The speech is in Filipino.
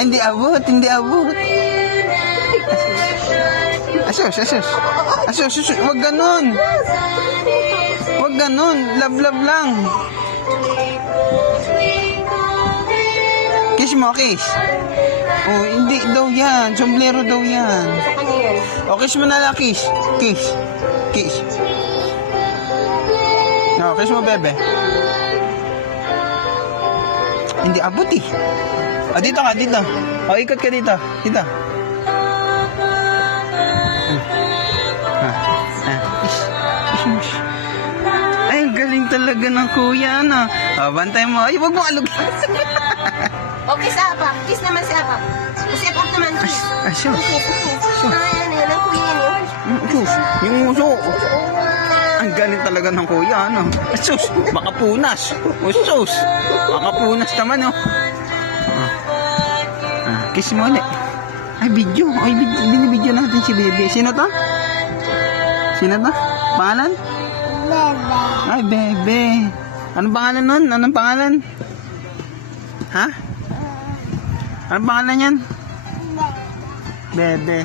Ay, hindi abot, hindi abot. Asus, asus. Asus, asus. Huwag ganun. Huwag ganun. Love lang. Kiss mo, kiss. Oh, hindi daw yan. Sombrero daw yan. O, kiss mo na lang, kiss. Kiss. Kiss. No, kiss mo, bebe. Hindi abot eh. O, dito ka, dito. O, ikot ka dito. Dito. Ay, galing talaga ng kuya, ano. O, bantay mo. Ay, huwag mo alog. Okay, sa Apap. Kiss naman si Apap. Si Apap naman, kiss. Asus. Ay, ano, ng kuya yun. Asus. Yung uso. Ang galing talaga ng kuya, ano. Asus. Baka punas. Asus. Baka punas naman, oh. Kiss mo ulit. Ay, video. Ay, binibidyo natin si Bebe. Sino to? Sino to? Pangalan? Bebe. Ay, Bebe. Anong pangalan nun? Anong pangalan? Ha? Anong pangalan yan? Bebe.